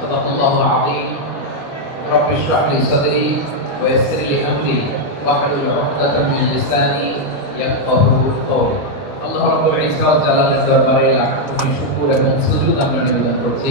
صدق الله العظيم رب اشرح لي صدري ويسر لي أمري واحلل عقدة من لساني يفقه قولي আল্লাহ রাব্বুল ইজ্জত জালালের দরবারে লাখ কোটি শুকর এবং সুজুদ আমরা নিবেদন করছি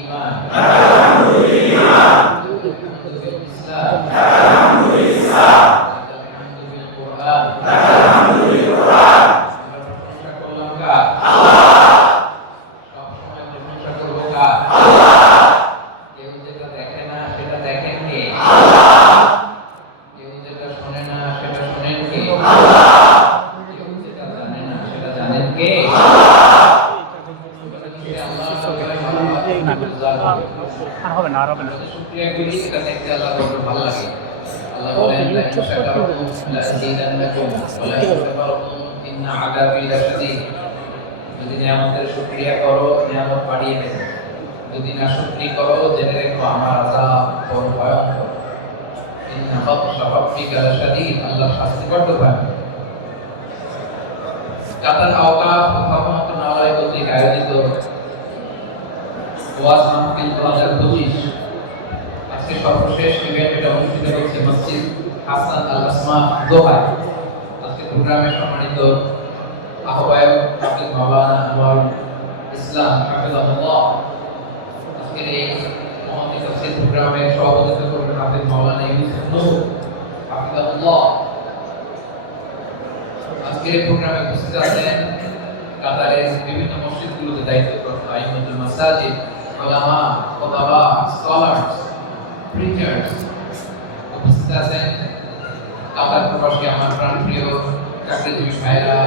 الحمد بالايمان لك الحمد بالاسلام لك ভালোবাসেন, আর হবে না আর হবে না যদি। আল্লাহ নিয়ামতের শুকরিয়া করো নিয়ামত বাড়িয়ে দেবে যদি না শুকরি করো জেনে রেখো আমার আযাব বড় ভয়ঙ্কর আল্লাহর শাস্তি বড় কাতার আওকাফ মুহাম্মদ আয়োজিত ওয়াজ মাহফিল দু হাজার পঁচিশ আজকে সর্বশেষ ইভেন্ট এটা অনুষ্ঠিত হচ্ছে মসজিদ হাসান আল আসমা দোহায়। আজকে প্রোগ্রামে সম্মানিত আহ্বায়ক হাফিজ মাওলানা আনোয়ার ইসলাম হাফিজাহুল্লাহ। আজকের এই মহতি তাফসীর প্রোগ্রামে সভাপতিত্ব করবেন হাফিজ মাওলানা ইউসুফ নূর হাফিজাহুল্লাহ। আজকের এই প্রোগ্রামে উপস্থিত আছেন কাতারের বিভিন্ন মসজিদগুলোতে দায়িত্বপ্রাপ্ত আইমুল মাসাজিদ উলামা খুতাবা স্কলার্স প্রিচার্স উপস্থিত আছেন। কাতার প্রবাসী, আমার প্রাণপ্রিয় চাকরিজীবী ভাইরা,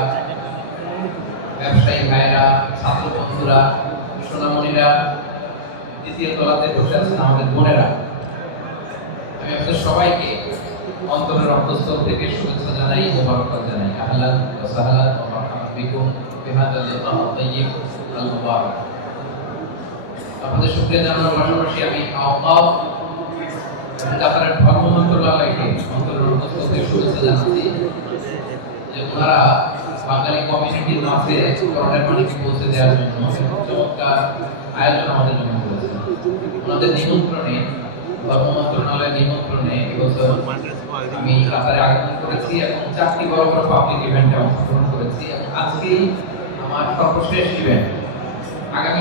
ব্যবসায়ী ভাইরা, ছাত্র বন্ধুরা, সোনামণিরা, দ্বিতীয় তলাতে বসে আছেন আমাদের বোনেরা। আমি আপনাদের সবাইকে অন্তরের রক্তস্থল থেকে শুভেচ্ছা জানাই, মোবারকবাদ জানাই। আহলান ওয়া সাহলান ওয়া মারহাবান বিকুম। বিহাদা লিকাহ তাইয়্যিব। আল মুবারাক আপনাদের শুকরিয়া জানানোর পাশাপাশি আমি আওকাফ এবং কাতারের ধর্ম মন্ত্রণালয়কে শুভেচ্ছা জানাচ্ছি যে ওনারা বাঙালি কমিউনিটির মাঝে করোনার পানিকে পৌঁছে দেওয়ার জন্য চমৎকার আয়োজন আমাদের জন্য করেছে। ওনাদের নিমন্ত্রণে ধর্ম মন্ত্রণালয়ের নিমন্ত্রণে এবছর আমি কাতারে আগমন করেছি এবং চারটি বড় বড় পাবলিক ইভেন্টে অংশগ্রহণ করেছি এবং আজকেই আমার সর্বশেষ ইভেন্ট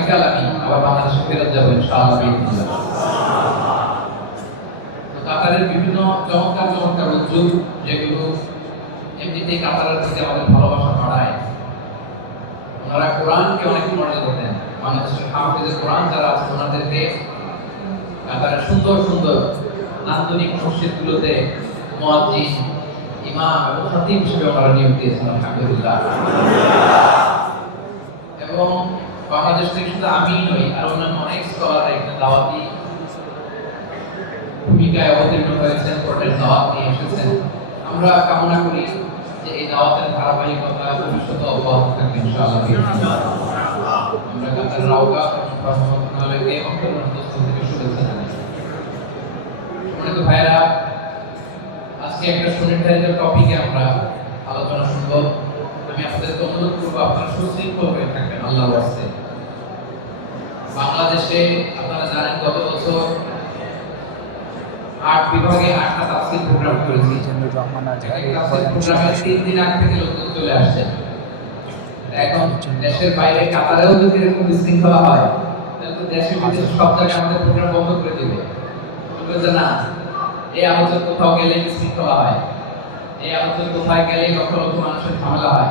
আগামীকাল আমি আবার বাংলাদেশে ফেরত যাব ইনশাআল্লাহ কাতারের বিভিন্ন চমৎকার চমৎকার উদ্যোগ যেগুলো এমনিতেই কাতারের প্রতি আমাদের ভালোবাসা বাড়ায়, ওনারা কোরআনকে অনেক মর্যাদা দেন। বাংলাদেশের হাফিজের কোরআন যারা আছে, ওনাদেরকে কাতারের সুন্দর সুন্দর নান্দনিক মসজিদগুলোতে মুয়াজ্জিন, ইমাম এবং খতিব হিসেবে ওনারা নিয়োগ দিয়েছেন, আলহামদুলিল্লাহ। এবং বাংলাদেশ থেকে শুধু আমি নই, আর অন্যান্য অনেক এখানে দাওয়াতি ভূমিকায় অবতীর্ণ হয়েছেন কোর্টের দাওয়াত নিয়ে এসেছেন। আমরা কামনা করি যে এই দাওয়াতের ধারাবাহিকতা অব্যাহত থাকবে, ইনশাআল্লাহ। আমরা অন্তর্ভুক্ত থেকে শুভেচ্ছা জানাই। সম্মানিত ভাইরা আজকে একটা সুনির্ধারিত টপিকে আমরা আলোচনা শুনব। আমি আপনাদেরকে অনুরোধ করব, আপনারা সুশৃঙ্খল হয়ে থাকবেন আল্লাহ বাংলাদেশে আপনারা জানেন গত বছর আট বিভাগে আটটা তাফসির প্রোগ্রাম করেছি। মিজানুর রহমান আজহারি প্রোগ্রামে তিন দিন আগে থেকে লোকজন চলে আসছে। এখন দেশের বাইরে কাতারেও যদি এরকম বিশৃঙ্খলা হয় তাহলে তো দেশে বিদেশে সব জায়গায় আমাদের প্রোগ্রাম বন্ধ করে দিবে। বলবে না এই আলোচনা কোথাও গেলে বিশৃঙ্খলা হয়। এই আলোচনা কোথায় গেলে লক্ষ লক্ষ মানুষের ঝামেলা হয়।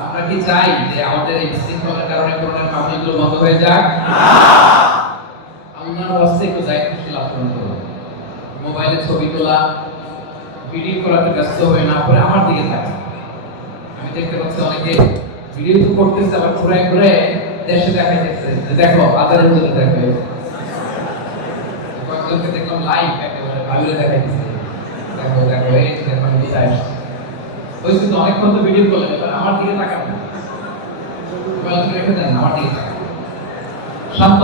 আমরা কি চাই যে আমাদের এই বিশৃঙ্খলার কারণে করোনার মামলাগুলো বন্ধ হয়ে যাক? আল্লাহর ওয়াস্তে একটু দায়িত্বশীল আচরণ করুন মোবাইলে ছবি তোলা, ভিডিও করাতে ব্যস্ত হয়ে না পরে আমার দিকে থাকে। আমি দেখতে পাচ্ছি অনেকে ভিডিও তো করতেছে, আবার ঘুরে ঘুরে দেশে দেখাইতেছে যে দেখো, আদারের জন্য দেখো কয়েকজনকে দেখলাম লাইভ একেবারে ভাবিরে দেখাইতেছে। দেখো দেখো, এই দেখো, আমি আসছি। ওই শুধু অনেকক্ষণ তো ভিডিও করলেন। আমার দিকে তাকান রেখে দেন, আমার দিকে শান্ত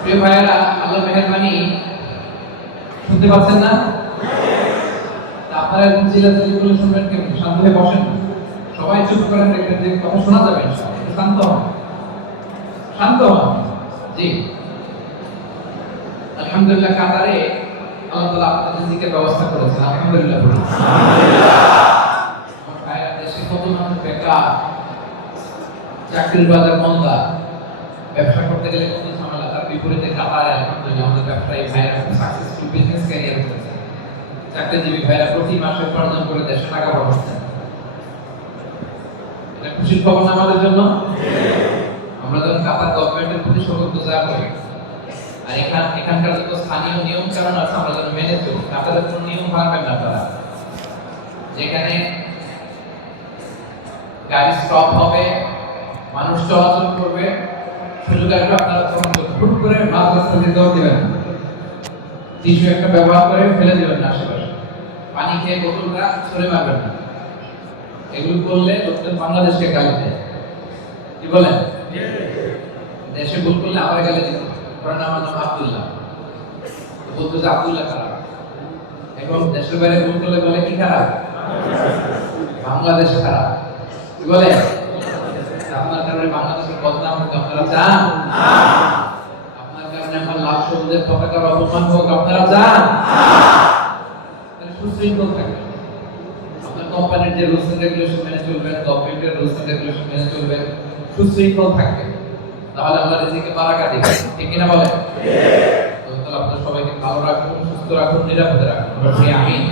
প্রিয় ভাইয়েরা আল্লাহ মেহরবানি শুনতে পাচ্ছেন না? আপনারা এখন চিল্লাচিল্লি করে শুনবেন কেমন? শান্ত হয়ে বসেন। সবাই চুপ করে দেখবেন যে কথা শোনা যাবে। শান্ত শান্ত হন। জি। আলহামদুলিল্লাহ, কাতারে আল্লাহ তাআলা আপনাদের দিকে ব্যবস্থা করেছেন। আলহামদুলিল্লাহ বলি। আমার ভাইয়েরা দেশে কত মানুষ বেকার? চাকরির বাজার মন্দা। ব্যবসা করতে গেলে কত ঝামেলা, তার বিপরীতে কাতারে আলহামদুলিল্লাহ আমাদের ব্যবসায়ী ভাইয়েরা সাকসেসফুল বিজনেস ক্যারিয়ার করেছে চাকরিজীবী ভাইয়েরা প্রতি মাসে উপার্জন করে দেশে টাকা পাঠাচ্ছেন এটা খুশির খবর আমাদের জন্য? আমরা যখন কাতার গভর্নমেন্টের প্রতি সতর্কতা করি, আর এখান এখানকার যত স্থানীয় নিয়ম কারণ আছে, আমরা যেন মেনে চলি। কাতারের কোনো নিয়ম ভাঙবেন না তারা। যেখানে গাড়ি স্টপ হবে, মানুষ চলাচল করবে, সুযোগ আসবে, আপনারা তখন হুট করে মাঝ রাস্তা দৌড় দিবেন। টিস্যু একটা ব্যবহার করে ফেলে দিবেন না আশেপাশে। পানি খেয়ে বোতলটা ছড়ে মারবেন না। এগুলো করলে লোকজন বাংলাদেশকে গালি দেয়। কি বলেন? দেশে ভুল করলে আমার গালি দিত কারণ আমার নাম বলতো যে খারাপ। এখন দেশের বাইরে ভুল করলে বলে কি খারাপ? বাংলাদেশ খারাপ। কি বলে? আপনার কারণে বাংলাদেশের বদনাম হোক আপনারা চান আপনার কারণে আমার লাভ সবুজের পতাকার অপমান হোক, আপনারা চান সুশৃঙ্খল থাকবেন আপনার কোম্পানির যে রুলস এন্ড রেগুলেশন মেনে চলবেন, গভর্নমেন্টের রুলস এন্ড রেগুলেশন মেনে চলবেন, সুশৃঙ্খল থাকবেন তাহলে আল্লাহ রিজিকে বারাকা দিবেন। ঠিক কিনা আল্লাহ তাআলা সবাইকে ভালো রাখুন, সুস্থ রাখুন, নিরাপদে রাখুন। বলি আমিন।